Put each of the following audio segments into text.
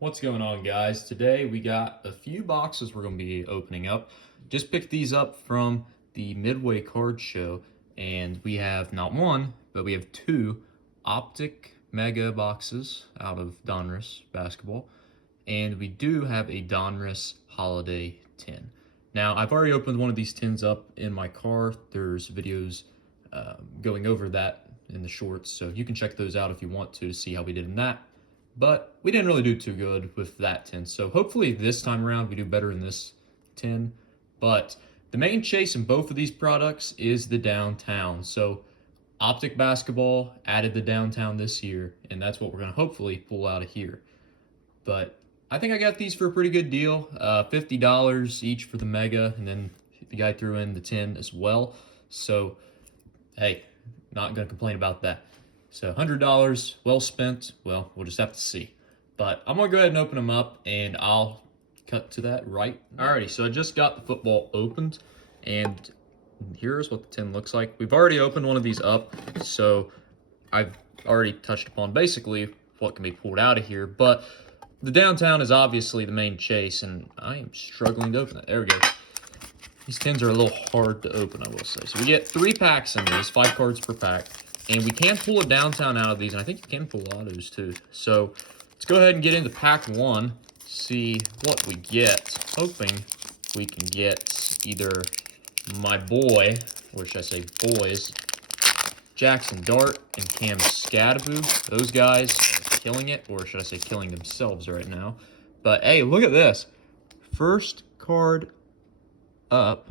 What's going on, guys? Today we got a few boxes we're going to be opening up. Just picked these up from the Midway card show, and we have not one, but we have two Optic Mega boxes out of Donruss basketball, and we do have a Donruss Holiday tin. Now, I've already opened one of these tins up in my car. There's videos going over that in the shorts, so you can check those out if you want to see how we did in that. But we didn't really do too good with that tin. So hopefully this time around we do better in this tin. But the main chase in both of these products is the downtown. So Optic Basketball added the downtown this year, and that's what we're going to hopefully pull out of here. But I think I got these for a pretty good deal. $50 each for the Mega, and then the guy threw in the tin as well. So, hey, not going to complain about that. So $100 well spent. Well, we'll just have to see. But I'm going to go ahead and open them up, and I'll cut to that right. Alrighty, so I just got the football opened, and here's what the tin looks like. We've already opened one of these up, so I've already touched upon basically what can be pulled out of here. But the downtown is obviously the main chase, and I am struggling to open it. There we go. These tins are a little hard to open, I will say. So we get 3 packs in these, 5 cards per pack. And we can pull a downtown out of these, and I think you can pull autos too. So let's go ahead and get into pack 1, see what we get. Hoping we can get either my boy, or should I say boys, Jackson Dart and Cam Scadaboo. Those guys are killing it, or should I say killing themselves right now. But hey, look at this. First card up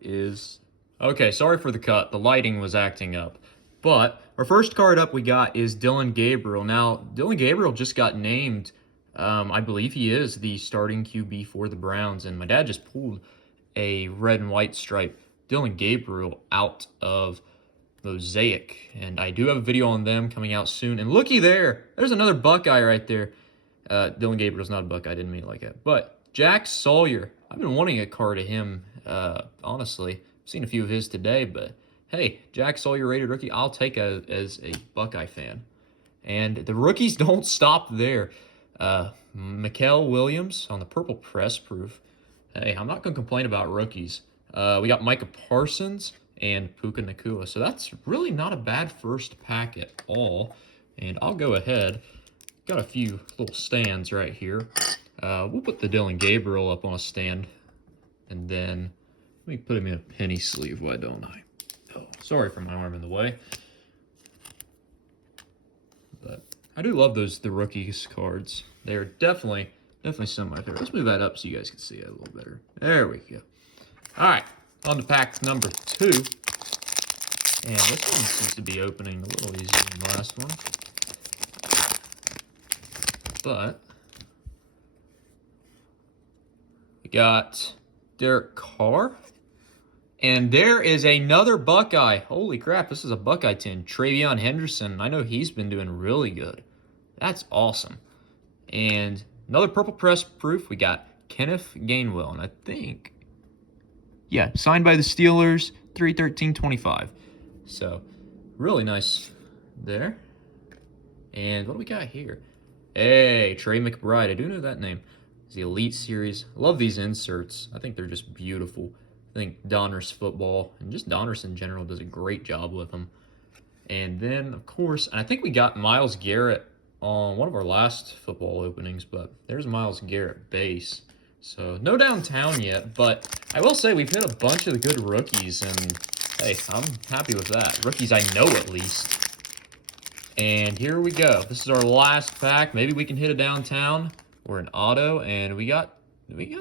is... Okay, sorry for the cut. The lighting was acting up. But our first card up we got is Dillon Gabriel. Now, Dillon Gabriel just got named, I believe he is the starting QB for the Browns. And my dad just pulled a red and white stripe Dillon Gabriel out of Mosaic. And I do have a video on them coming out soon. And looky there, there's another Buckeye right there. Dillon Gabriel's not a Buckeye, I didn't mean it like that. But Jack Sawyer, I've been wanting a card of him, honestly. I've seen a few of his today, but... Hey, Jack Sawyer rated rookie, I'll take as a Buckeye fan. And the rookies don't stop there. Mikael Williams on the purple press proof. Hey, I'm not going to complain about rookies. We got Micah Parsons and Puka Nacua. So that's really not a bad first pack at all. And I'll go ahead. Got a few little stands right here. We'll put the Dillon Gabriel up on a stand. And then let me put him in a penny sleeve, why don't I? Oh, sorry for my arm in the way. But I do love the rookies cards. They are definitely some of my favorites. Let's move that up so you guys can see it a little better. There we go. All right, on to pack number 2. And this one seems to be opening a little easier than the last one. But we got Derek Carr. And there is another Buckeye. Holy crap, this is a Buckeye tin. Travion Henderson. I know he's been doing really good. That's awesome. And another purple press proof. We got Kenneth Gainwell. And I think, yeah, signed by the Steelers, 3/13/25. So, really nice there. And what do we got here? Hey, Trey McBride. I do know that name. It's the Elite Series. I love these inserts. I think they're just beautiful. I think Donruss football and just Donruss in general does a great job with them. And then, of course, I think we got Myles Garrett on one of our last football openings, but there's Myles Garrett base. So no downtown yet, but I will say we've hit a bunch of the good rookies, and hey, I'm happy with that. Rookies I know at least. And here we go. This is our last pack. Maybe we can hit a downtown or an auto, and we got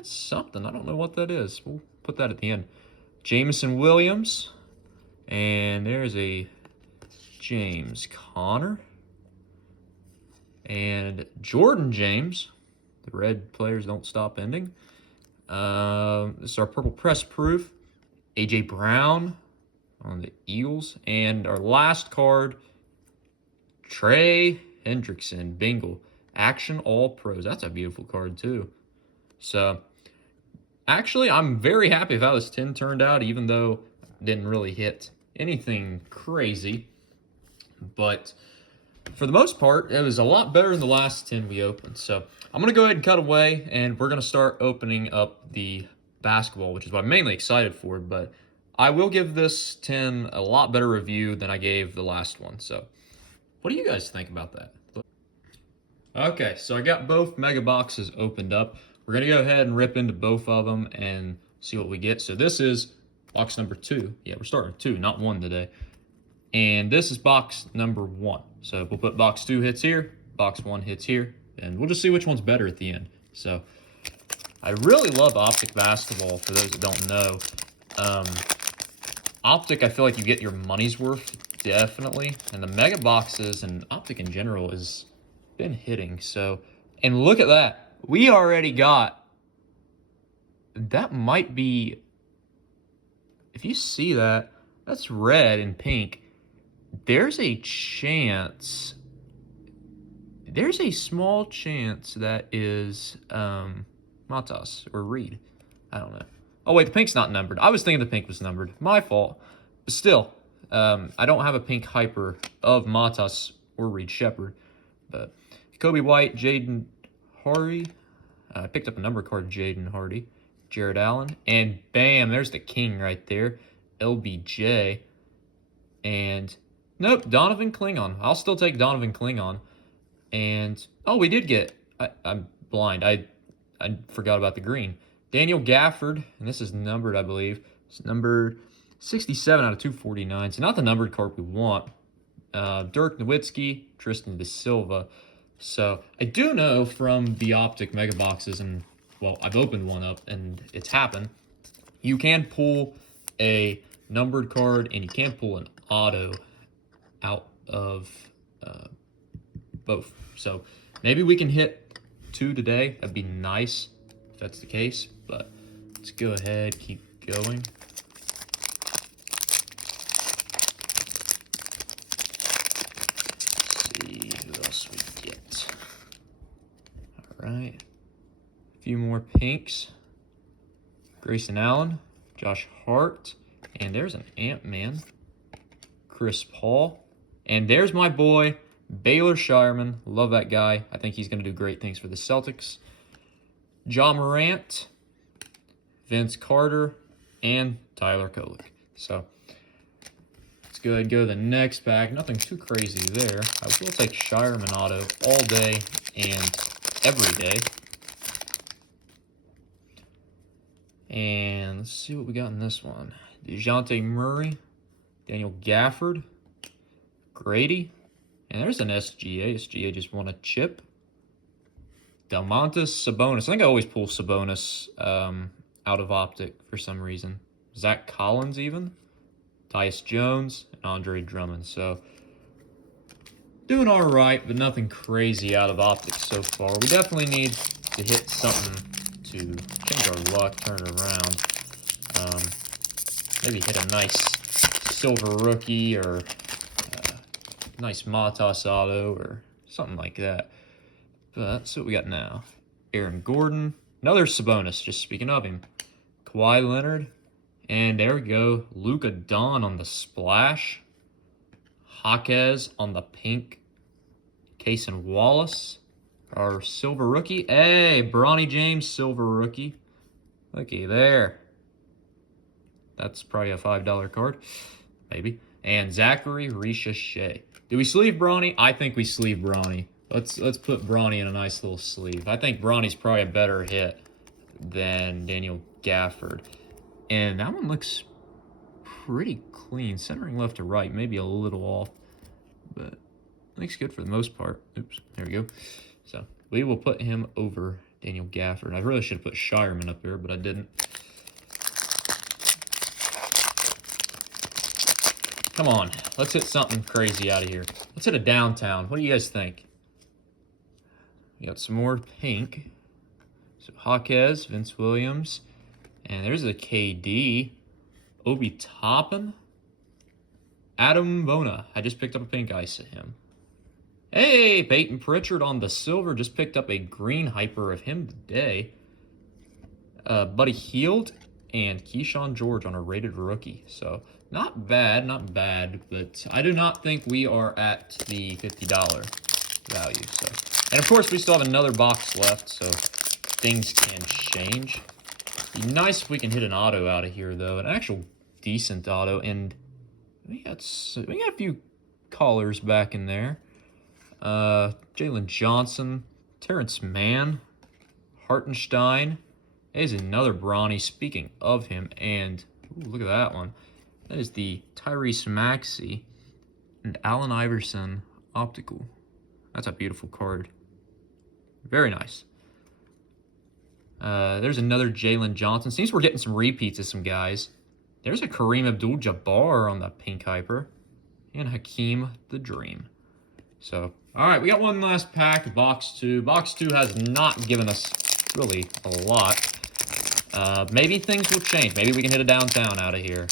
something. I don't know what that is. We'll put that at the end. Jameson Williams. And there's a James Conner. And Jordan James. The red players don't stop ending. This is our purple press proof. A.J. Brown on the Eagles. And our last card, Trey Hendrickson, Bengal. Action All Pros. That's a beautiful card too. So... actually, I'm very happy with how this tin turned out, even though it didn't really hit anything crazy. But for the most part, it was a lot better than the last 10 we opened. So I'm going to go ahead and cut away, and we're going to start opening up the basketball, which is what I'm mainly excited for. But I will give this 10 a lot better review than I gave the last one. So what do you guys think about that? Okay, so I got both mega boxes opened up. We're going to go ahead and rip into both of them and see what we get. So this is box number 2. Yeah, we're starting with 2, not 1 today. And this is box number 1. So we'll put box 2 hits here, box 1 hits here, and we'll just see which one's better at the end. So I really love Optic basketball, for those that don't know. Optic, I feel like you get your money's worth, definitely. And the mega boxes and Optic in general has been hitting. So, and look at that. We already got, that might be, if you see that, that's red and pink. There's a chance, there's a small chance that is Matas or Reed. I don't know. Oh, wait, the pink's not numbered. I was thinking the pink was numbered. My fault. But still, I don't have a pink hyper of Matas or Reed Shepard. But Kobe White, Jaden Hardy. I picked up a number card, Jaden Hardy. Jared Allen. And bam, there's the king right there. LBJ. And nope, Donovan Klingon. I'll still take Donovan Klingon. And, oh, we did get, I'm blind. I forgot about the green. Daniel Gafford, and this is numbered, I believe. It's numbered 67 out of 249. So not the numbered card we want. Dirk Nowitzki, Tristan De Silva. So I do know from the Optic mega boxes, and, well, I've opened one up, and it's happened. You can pull a numbered card, and you can pull an auto out of both. So maybe we can hit 2 today. That'd be nice if that's the case. But let's go ahead, keep going. Let's see who else we get. All right. A few more pinks. Grayson Allen, Josh Hart, and there's an Ant-Man. Chris Paul. And there's my boy, Baylor Shireman. Love that guy. I think he's going to do great things for the Celtics. Ja Morant, Vince Carter, and Tyler Kolek. So let's go ahead and go to the next pack. Nothing too crazy there. I will take Shireman auto all day and every day. And let's see what we got in this one. DeJounte Murray, Daniel Gafford, Grady, and there's an SGA. SGA just won a chip. Domantas Sabonis. I think I always pull Sabonis out of Optic for some reason. Zach Collins even. Tyus Jones and Andre Drummond. So doing all right, but nothing crazy out of Optic so far. We definitely need to hit something to change our luck, turn it around. Maybe hit a nice silver rookie or nice Matas auto or something like that. But that's what we got now. Aaron Gordon. Another Sabonis, just speaking of him. Kawhi Leonard. And there we go. Luka Don on the splash. Jaquez on the pink. Cason Wallace. Our silver rookie. Hey, Bronny James, silver rookie. Looky there. That's probably a $5 card. Maybe. And Zachary Richeche. Do we sleeve Bronny? I think we sleeve Bronny. Let's put Bronny in a nice little sleeve. I think Bronny's probably a better hit than Daniel Gafford. And that one looks pretty clean. Centering left to right, maybe a little off. But looks good for the most part. Oops, there we go. So we will put him over Daniel Gafford. I really should have put Shireman up there, but I didn't. Come on, let's hit something crazy out of here. Let's hit a downtown. What do you guys think? We got some more pink. So Jaquez, Vince Williams, and there's a KD. Obi Toppin. Adam Bona. I just picked up a pink ice at him. Hey, Peyton Pritchard on the silver. Just picked up a green hyper of him today. Buddy Hield and Keyshawn George on a rated rookie. So Not bad, not bad, but I do not think we are at the $50 value. So, and of course, we still have another box left, so things can change. Be nice if we can hit an auto out of here, though, an actual decent auto, and we got a few callers back in there. Jalen Johnson, Terrence Mann, Hartenstein. There's another Bronny, speaking of him, and ooh, look at that one. That is the Tyrese Maxey and Allen Iverson Optical. That's a beautiful card. Very nice. There's another Jalen Johnson. Seems we're getting some repeats of some guys. There's a Kareem Abdul-Jabbar on the Pink Hyper. And Hakeem the Dream. So, all right, we got one last pack, box 2. Box 2 has not given us really a lot. Maybe things will change. Maybe we can hit a downtown out of here.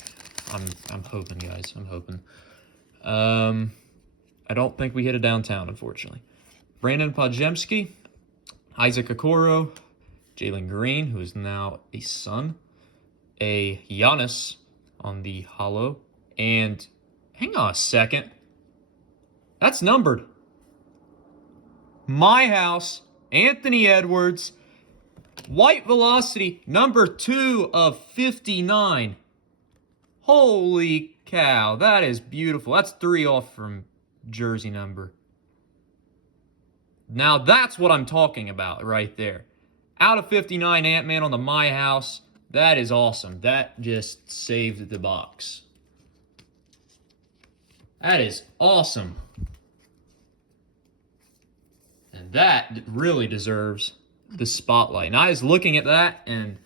I'm hoping, guys. I'm hoping. I don't think we hit a downtown, unfortunately. Brandon Podjemski, Isaac Okoro, Jalen Green, who is now a Sun, a Giannis on the holo, and hang on a second. That's numbered. My House, Anthony Edwards, White Velocity, number 2 of 59. Holy cow, that is beautiful. That's 3 off from jersey number. Now that's what I'm talking about right there. Out of 59, Ant-Man on the My House. That is awesome. That just saved the box. That is awesome. And that really deserves the spotlight. And I was looking at that, and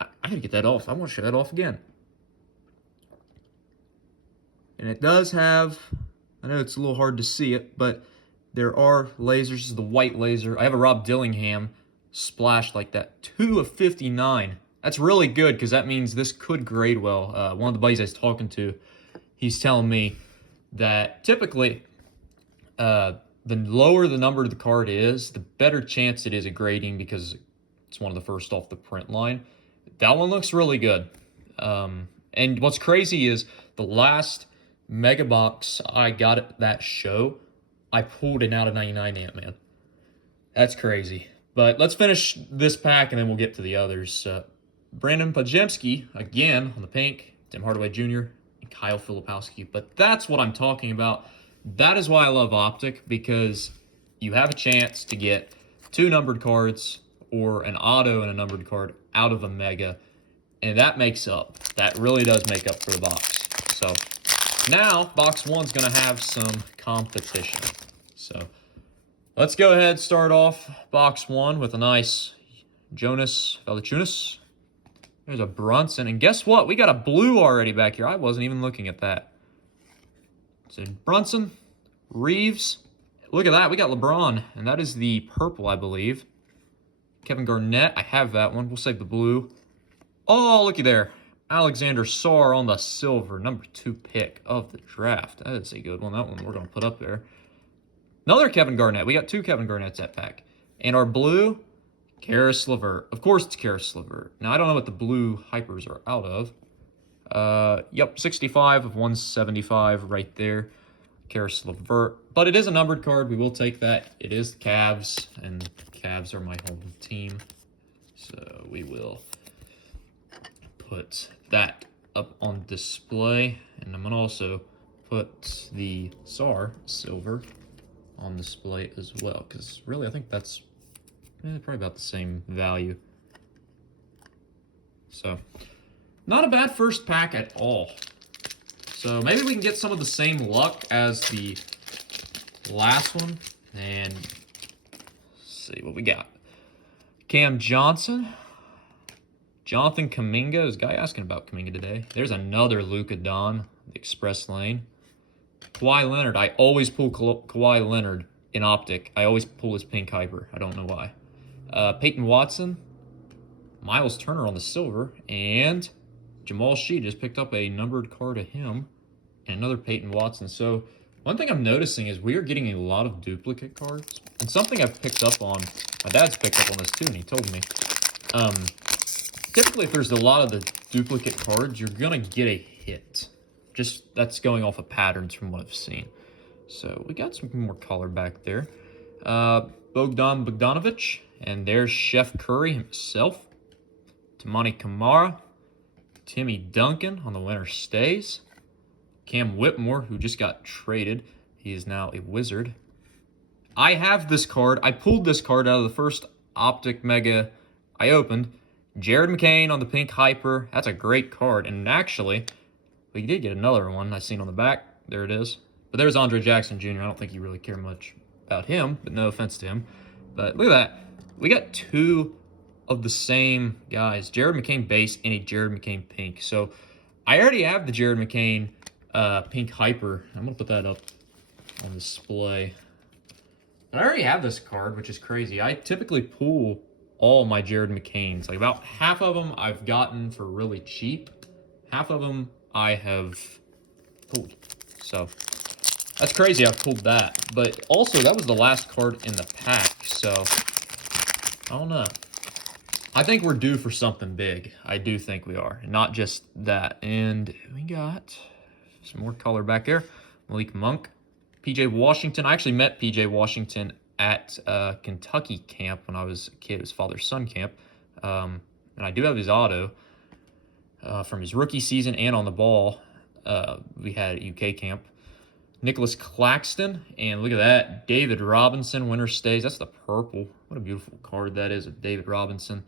I gotta get that off. I want to show that off again. And it does have, I know it's a little hard to see it, but there are lasers. This is the white laser. I have a Rob Dillingham splash like that. 2 of 59. That's really good because that means this could grade well. One of the buddies I was talking to, he's telling me that typically the lower the number of the card is, the better chance it is at grading because it's one of the first off the print line. That one looks really good. And what's crazy is the last Mega Box I got at that show, I pulled an out of 99 Ant-Man. That's crazy. But let's finish this pack and then we'll get to the others. Brandon Podjemski, again, on the pink. Tim Hardaway Jr. and Kyle Filipowski. But that's what I'm talking about. That is why I love Optic, because you have a chance to get 2 numbered cards or an auto and a numbered card out of a Mega. And that makes up. That really does make up for the box. So now, box 1's going to have some competition. So let's go ahead and start off box 1 with a nice Jonas Valanciunas. There's a Brunson. And guess what? We got a blue already back here. I wasn't even looking at that. So Brunson, Reeves. Look at that. We got LeBron. And that is the purple, I believe. Kevin Garnett. I have that one. We'll save the blue. Oh, looky there. Alexander Sarr on the silver. Number 2 pick of the draft. That is a good one. That one we're going to put up there. Another Kevin Garnett. We got 2 Kevin Garnetts that pack. And our blue, Karis LeVert. Of course it's Karis LeVert. Now, I don't know what the blue hypers are out of. Yep, 65 of 175 right there. Karis LeVert. But it is a numbered card. We will take that. It is the Cavs, and Cavs are my home team. So we will put that up on display. And I'm going to also put the Sarr silver on display as well. Because really, I think that's probably about the same value. So not a bad first pack at all. So maybe we can get some of the same luck as the last one. And let's see what we got. Cam Johnson. Jonathan Kuminga. Is a guy asking about Kuminga today. There's another Luka Don, the Express Lane. Kawhi Leonard. I always pull Kawhi Leonard in Optic. I always pull his pink hyper. I don't know why. Peyton Watson. Miles Turner on the silver. And Jamal Shee just picked up a numbered card of him. And another Peyton Watson. So one thing I'm noticing is we are getting a lot of duplicate cards. And something I've picked up on, my dad's picked up on this too, and he told me. Typically, if there's a lot of the duplicate cards, you're going to get a hit. Just that's going off of patterns from what I've seen. So we got some more color back there. Bogdan Bogdanovic, and there's Chef Curry himself. Tamani Kamara, Timmy Duncan on the winner stays. Cam Whitmore, who just got traded. He is now a Wizard. I have this card. I pulled this card out of the first Optic Mega I opened. Jared McCain on the pink Hyper. That's a great card. And actually, we did get another one I seen on the back. There it is. But there's Andre Jackson Jr. I don't think you really care much about him, but no offense to him. But look at that. We got two of the same guys. Jared McCain base and a Jared McCain pink. So I already have the Jared McCain pink Hyper. I'm going to put that up on display. But I already have this card, which is crazy. I typically pull all my Jared McCains. Like about half of them I've gotten for really cheap. Half of them I have pulled. So that's crazy I've pulled that. But also, that was the last card in the pack. So I don't know. I think we're due for something big. I do think we are. Not just that. And we got some more color back there. Malik Monk. PJ Washington. I actually met PJ Washington at Kentucky camp when I was a kid. It was father-son camp. And I do have his auto from his rookie season and on the ball. We had at UK camp. Nicholas Claxton. And look at that. David Robinson. Winner stays. That's the purple. What a beautiful card that is of David Robinson.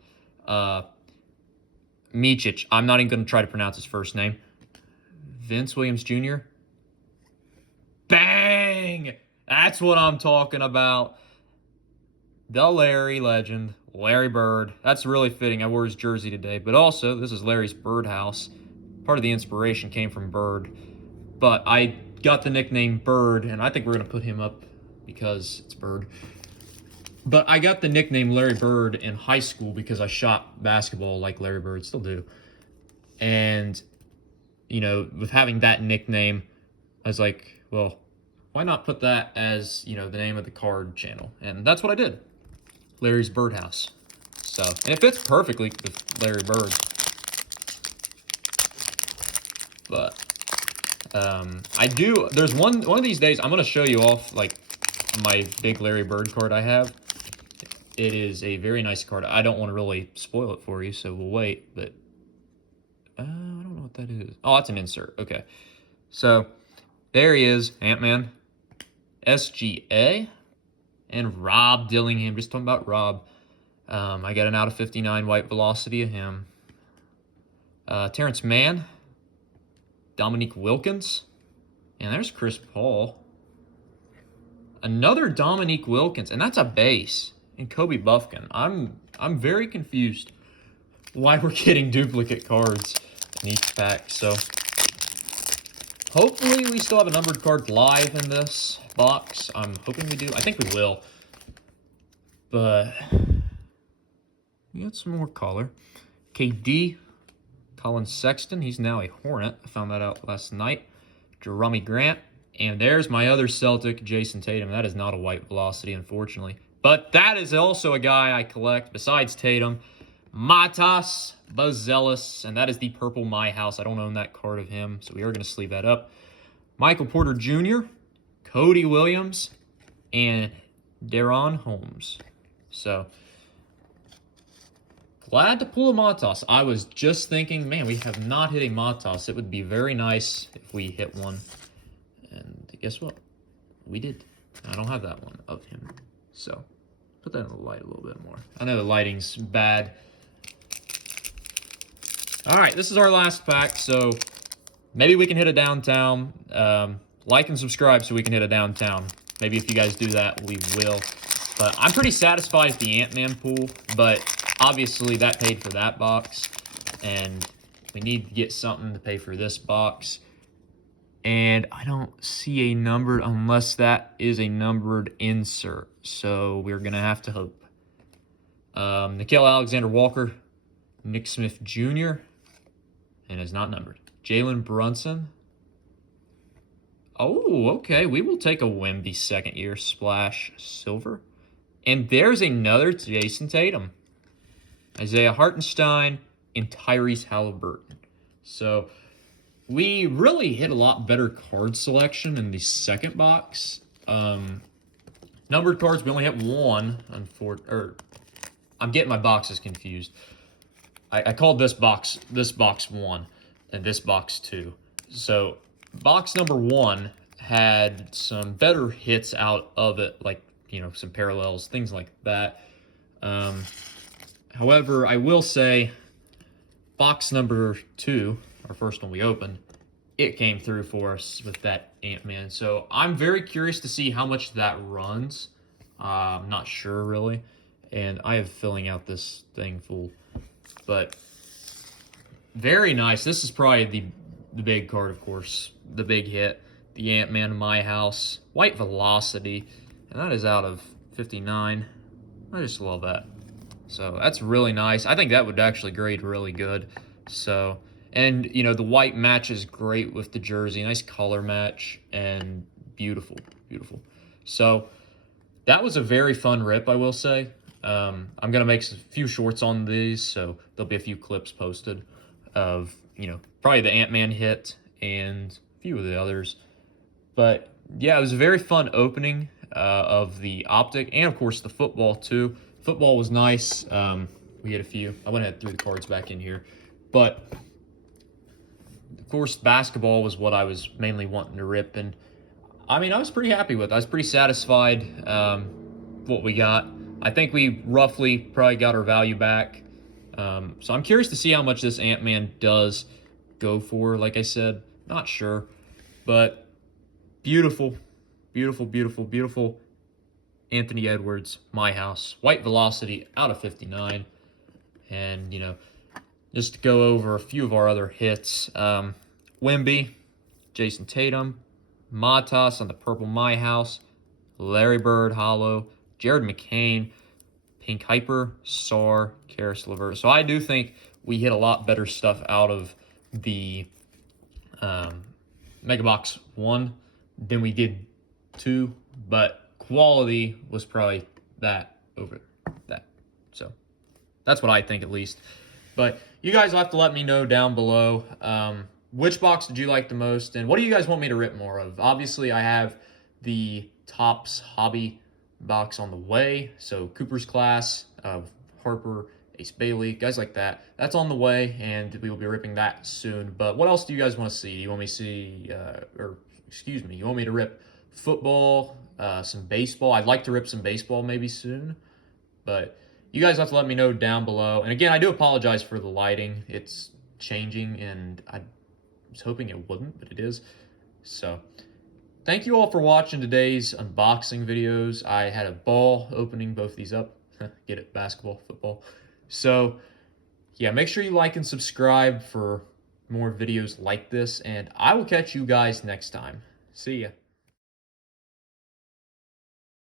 Micic. I'm not even going to try to pronounce his first name. Vince Williams Jr. Bang! That's what I'm talking about. The Larry legend, Larry Bird. That's really fitting. I wore his jersey today. But also, this is Larry's birdhouse. Part of the inspiration came from Bird. But I got the nickname Bird, and I think we're going to put him up because it's Bird. But I got the nickname Larry Bird in high school because I shot basketball like Larry Bird, still do. And, you know, with having that nickname, I was like, well, why not put that as, you know, the name of the card channel? And that's what I did. Larry's Birdhouse. So, and it fits perfectly with Larry Bird. But I do, there's one of these days, I'm going to show you off, like, my big Larry Bird card I have. It is a very nice card. I don't want to really spoil it for you, so we'll wait. But I don't know what that is. Oh, that's an insert. Okay. So there he is, Ant-Man, SGA, and Rob Dillingham. Just talking about Rob. I got an out of 59 white velocity of him. Terrence Mann, Dominique Wilkins, and there's Chris Paul. Another Dominique Wilkins, and that's a base. And Kobe Buffkin. I'm very confused why we're getting duplicate cards in each pack. So hopefully we still have a numbered card live in this box. I'm hoping we do. I think we will. But we got some more color. KD, Colin Sexton. He's now a Hornet. I found that out last night. Jeremy Grant. And there's my other Celtic, Jason Tatum. That is not a white velocity, unfortunately. But that is also a guy I collect besides Tatum. Matas Bazelis. And that is the purple My House. I don't own that card of him, so we are going to sleeve that up. Michael Porter Jr., Cody Williams, and Deron Holmes. So, glad to pull a Matas. I was just thinking, man, we have not hit a Matas. It would be very nice if we hit one. And guess what? We did. I don't have that one of him. So, put that in the light a little bit more. I know the lighting's bad. All right, this is our last pack, so maybe we can hit a downtown. Like and subscribe so we can hit a downtown. Maybe if you guys do that, we will. But I'm pretty satisfied with the Ant-Man pool, but obviously that paid for that box, and we need to get something to pay for this box. And I don't see a numbered unless that is a numbered insert. So we're going to have to hope. Nickeil Alexander-Walker, Nick Smith Jr., and is not numbered. Jalen Brunson. Oh, okay. We will take a Wemby second year splash silver. And there's another Jason Tatum. Isaiah Hartenstein and Tyrese Halliburton. So we really hit a lot better card selection in the second box. Numbered cards, we only hit one. I'm getting my boxes confused. I called this box 1 and this box 2. So box number 1 had some better hits out of it, like, you know, some parallels, things like that. However, I will say box number 2, our first one we opened, it came through for us with that Ant-Man. So I'm very curious to see how much that runs. I'm not sure, really. And I have filling out this thing full. But very nice. This is probably the big card, of course. The big hit. The Ant-Man in my house. White Velocity. And that is out of 59. I just love that. So that's really nice. I think that would actually grade really good. So, and, you know, the white matches great with the jersey. Nice color match. And beautiful, beautiful. So that was a very fun rip, I will say. I'm going to make a few shorts on these, so there'll be a few clips posted of, you know, probably the Ant-Man hit and a few of the others. But, yeah, it was a very fun opening of the Optic and, of course, the football, too. Football was nice. We had a few. I went ahead and threw the cards back in here. But, of course, basketball was what I was mainly wanting to rip. And, I mean, I was pretty happy with it. I was pretty satisfied what we got. I think we roughly probably got our value back. So I'm curious to see how much this Ant-Man does go for. Like I said, not sure. But beautiful, beautiful, beautiful, beautiful Anthony Edwards, my house. White Velocity out of 59. And, you know, just to go over a few of our other hits. Wemby, Jason Tatum, Matas on the purple My House, Larry Bird Hollow, Jared McCain, Pink Hyper, Sar, Karis LeVert. So I do think we hit a lot better stuff out of the Mega Box 1 than we did 2, but quality was probably that over that. So that's what I think, at least. But you guys will have to let me know down below which box did you like the most, and what do you guys want me to rip more of? Obviously, I have the Topps Hobby box on the way, so Cooper's Class, Harper, Ace Bailey, guys like that. That's on the way, and we will be ripping that soon. But what else do you guys want to see? You want me to see, you want me to rip football, some baseball? I'd like to rip some baseball maybe soon, but you guys have to let me know down below. And again, I do apologize for the lighting. It's changing, and I was hoping it wouldn't, but it is. So thank you all for watching today's unboxing videos. I had a ball opening both these up. Get it? Basketball, football. So, yeah, make sure you like and subscribe for more videos like this, and I will catch you guys next time. See ya.